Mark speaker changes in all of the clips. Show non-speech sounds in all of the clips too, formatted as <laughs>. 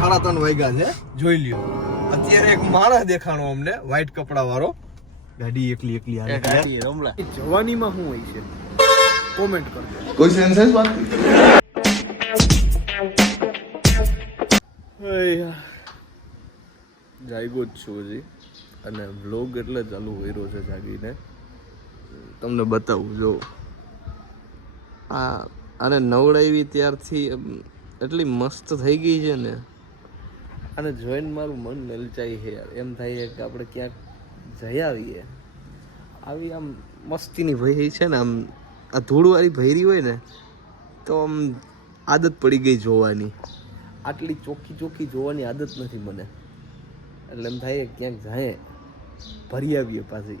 Speaker 1: સાડા ત્રણ વાગ્યા છે. જોઈ લ્યો. અત્યારે એક માણસ દેખાણો અમને વ્હાઈટ કપડા વાળો ગાડી એકલી એકલી આવે ગાડી રમલા જવાનીમાં શું હોય છે? કોમેન્ટ કરજો.
Speaker 2: કોઈ સેન્સ વાત
Speaker 1: જાગ્યો જ છું હજી. અને વ્લોગ એટલે ચાલુ હોય રહ્યો છે જાગીને. તમને બતાવું જો. આ અને નવડાવી ત્યારથી એટલી મસ્ત થઈ ગઈ છે ને. અને જોઈને મારું મન લલચાઈ છે યાર. એમ થાય કે આપણે ક્યાંક જઈ આવીએ. આવી આમ મસ્તીની ભઈ છે ને આમ, આ ધૂળવાળી ભૈરી હોય ને, તો આમ આદત પડી ગઈ જોવાની. આટલી ચોખ્ખી ચોખ્ખી જોવાની આદત નથી મને. એટલે એમ થાય ક્યાંક જાય ભરી આવીએ પાછી.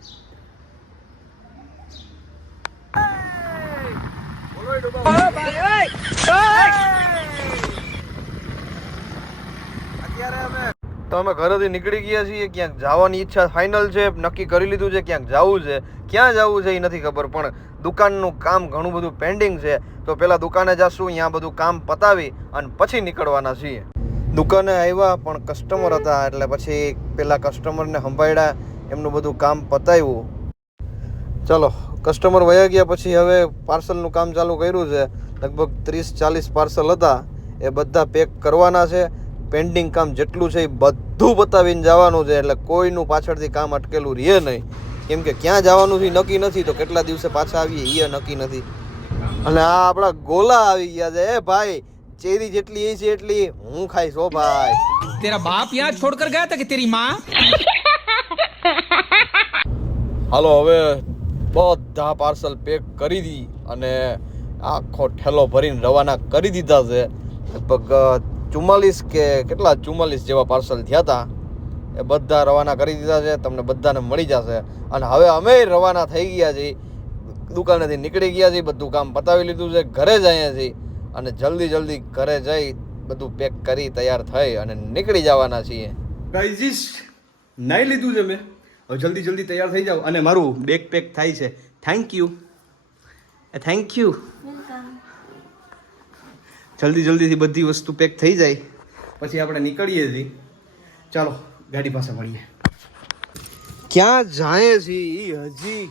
Speaker 1: તો અમે ઘરેથી નીકળી ગયા છીએ, ક્યાંક જવાની ઈચ્છા ફાઇનલ છે, નક્કી કરી લીધું છે, ક્યાંક જવું છે. ક્યાં જવું છે એ નથી ખબર, પણ દુકાનનું કામ ઘણું બધું પેન્ડિંગ છે. તો પહેલાં દુકાને જશું ત્યાં બધું કામ પતાવી અને પછી નીકળવાના છીએ. દુકાને આવ્યા, પણ કસ્ટમર હતા, એટલે પછી પેલા કસ્ટમરને સંભાળ્યા, એમનું બધું કામ પતાવ્યું. ચલો કસ્ટમર વયા ગયા પછી હવે પાર્સલનું કામ ચાલુ કર્યું છે. લગભગ ત્રીસ ચાલીસ પાર્સલ હતા. એ બધા પેક કરવાના છે. પેન્ડિંગ કામ જેટલું છે એ બધું બતાવીને જવાનું છે એટલે કોઈનું પાછળથી કામ અટકેલું રહે નહીં. કેમ કે ક્યાં જવાનું છે નક્કી નથી તો કેટલા દિવસે પાછા આવીએ એ નક્કી નથી. અને આ આપણા ગોલા આવી ગયા છે એ ભાઈ ચેરી જેટલી એ છે એટલી હું ખાઈશ ઓ ભાઈ.
Speaker 3: તેરા બાપ યાર છોડકર ગયા હતા કે તેરી માં?
Speaker 1: હાલો હવે બધા પાર્સલ પેક કરી દી અને આખો ઠેલો ભરીને રવાના કરી દીધા છે. લગભગ ચુમ્માલીસ કે કેટલા ચુમ્માલીસ જેવા પાર્સલ થયા હતા, એ બધા રવાના કરી દીધા છે, તમને બધાને મળી જશે. અને હવે અમે રવાના થઈ ગયા છીએ, દુકાનેથી નીકળી ગયા છીએ, બધું કામ પતાવી લીધું છે, ઘરે જ અહીંયા છીએ. અને જલ્દી જલ્દી ઘરે જઈ બધું પેક કરી તૈયાર થઈ અને નીકળી જવાના છીએ. ગાઈઝીસ નહીં લીધું છે મેં. હવે જલ્દી જલ્દી તૈયાર થઈ જાવ અને મારું બેગ પેક થાય છે. થેન્ક યુ થેન્ક યુ જલ્દી જલ્દીથી બધી વસ્તુ પેક થઈ જાય. પછી આપણે નીકળીએ છીએ ચાલો, ગાડી પાસે મળીએ ક્યાં જાય છે એ હજી?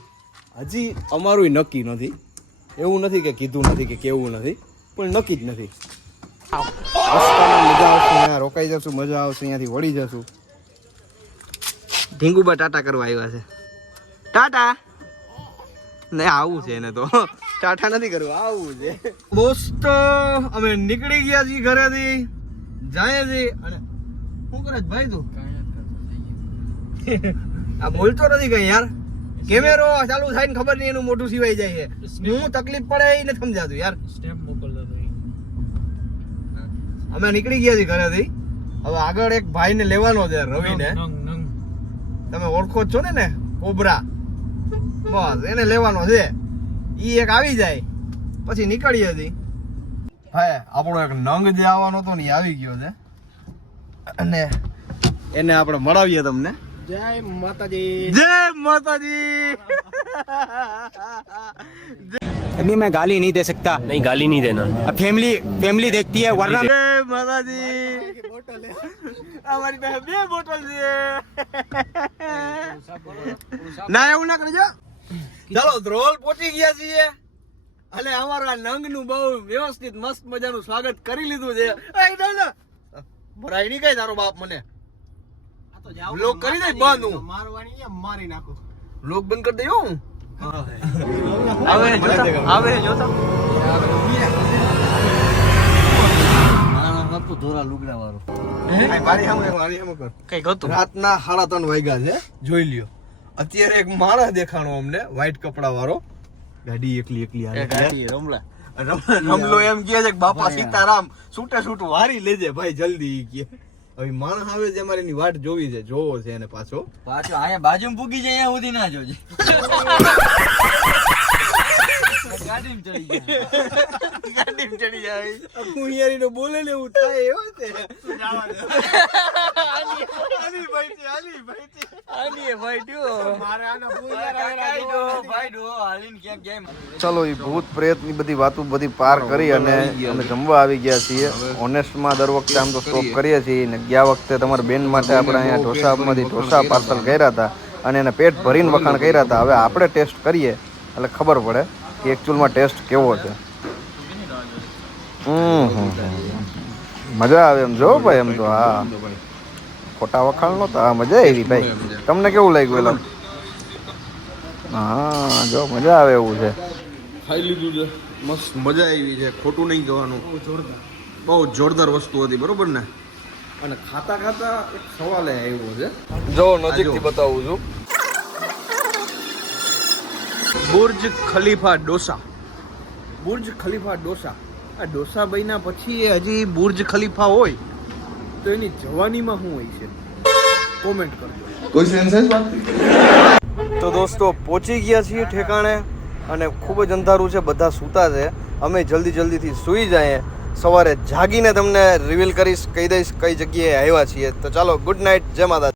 Speaker 1: હજી અમારું નક્કી નથી. એવું નથી કે કીધું નથી કે કેવું નથી, પણ નક્કી જ નથી. મજા આવશે રોકાઈ જશું, મજા આવશે, અહીંયાથી વળી જશું. ઢીંગુબા ટાટા કરવા આવ્યા છે. ટાટા! ને આવું છે એને તો. ટાટા નથી કરવું આવું છે. દોસ્તો અમે નીકળી ગયા છીએ ઘરેથી જાય છે અને શું કરે ભાઈ તું? આ બોલતો નથી કઈ યાર. કેમેરો ચાલુ થાય ને ખબર નહીં એનું મોટું સિવાય જાય છે. હું તકલીફ પડે એ નથી સમજાતું યાર. અમે નીકળી ગયા છીએ ઘરેથી. હવે આગળ એક ભાઈને લેવાનો છે રવિને. તમે ઓળખો જ છો ને ને કોબરા. બસ એને લેવાનો છે ઈ એક આવી જાય પછી નીકળીએ હતી ભાઈ આપણો એક નંગ જે આવવાનો હતો ને એ આવી ગયો છે અને એને આપણે મળાવીએ તમને
Speaker 3: जय माता दी
Speaker 1: જય માતાજી
Speaker 4: अभी मैं गाली नहीं दे सकता
Speaker 5: नहीं गाली नहीं देना
Speaker 4: अब फैमिली फैमिली देखती है वरना
Speaker 1: જય માતાજી અમારી પાસે બે બોટલ છે ના એવું ના કરજો ચાલો ધ્રોલ પોચી ગયા છીએ. અને અમારા નંગનું બહુ વ્યવસ્થિત મસ્ત મજાનું સ્વાગત કરી લીધું છે. ભરાય નહીં કઈ તારો બાપ મને. લોક કરી દે બંધ. હું
Speaker 3: મારવાની મારી નાખું.
Speaker 1: લોક બંધ કરી દે હું
Speaker 3: આવે આવે જોતા
Speaker 1: તો ધોરા લુગડા વાળો
Speaker 3: કઈ હતું
Speaker 1: રાતના સાડા ત્રણ વાગ્યા છે જોઈ લ્યો. અત્યારે એક માણસ દેખાણો અમને વ્હાઈટ કપડા વાળો ગાડી એકલી એકલી આવે ગાડી
Speaker 3: રમલા.
Speaker 1: રમલો એમ કે છે કે બાપા સીતારામ છૂટે છૂટું વારી લેજે ભાઈ જલ્દી કે હવે માણસ આવે છે અમારે એની વાટ જોવી છે જોવો છે એને પાછો.
Speaker 3: પાછો આયા બાજુમાં પૂગી જાય અહીંયા સુધી ના જોજે. <laughs>
Speaker 1: ચલો એ ભૂત પ્રેતની બધી વાતો બધી પાર કરી અને અમે જમવા આવી ગયા છીએ. ઓનેસ્ટમાં દર વખતે આમ તો સ્ટોપ કરીએ છીએ. ને ગયા વખતે તમારા બેન માટે આપણે અહીંયા ઢોસામાંથી ઢોસા પાર્સલ કર્યા હતા અને એને પેટ ભરીને વખાણ કર્યા હતા. હવે આપણે ટેસ્ટ કરીએ. એટલે ખબર પડે. કે એકચ્યુઅલમાં ટેસ્ટ કેવો છે? હમ હમ, હમ. મજા આવે એમ જો ભાઈ એમ તો હા. ખોટા વખાણ નહોતા હા મજા આવી ભાઈ. તમને કેવું લાગ્યું એલા? હા જો મજા આવે એવું છે.
Speaker 2: ખાઈ લીધું છે. મસ્ત મજા આવી છે. ખોટું નહીં કહેવાનું. બહુ જોરદાર વસ્તુ હતી બરોબર ને? અને ખાતા ખાતા એક સવાલ આવ્યો છે.
Speaker 1: જો નજીકથી બતાવું છું.
Speaker 2: Burj Khalifa dosa. Burj Khalifa dosa. આ ડોસાભાઈના પછી એ હજી બુર્જ ખલીફા હોય. તો એની જવાનીમાં શું હોય છે? કોમેન્ટ કરજો.
Speaker 5: કોઈ સેન્સેસ વાત
Speaker 1: તો દોસ્તો પહોંચી ગયા છીએ ઠેકાણે અને ખૂબ જ અંધારું છે બધા સૂતા છે. અમે જલ્દી જલ્દીથી સૂઈ જઈએ. સવારે જાગીને તમને રિવીલ કરીશ કહી દઈશ કઈ જગ્યાએ આવ્યા છીએ. તો ચાલો ગુડ નાઇટ જય માતા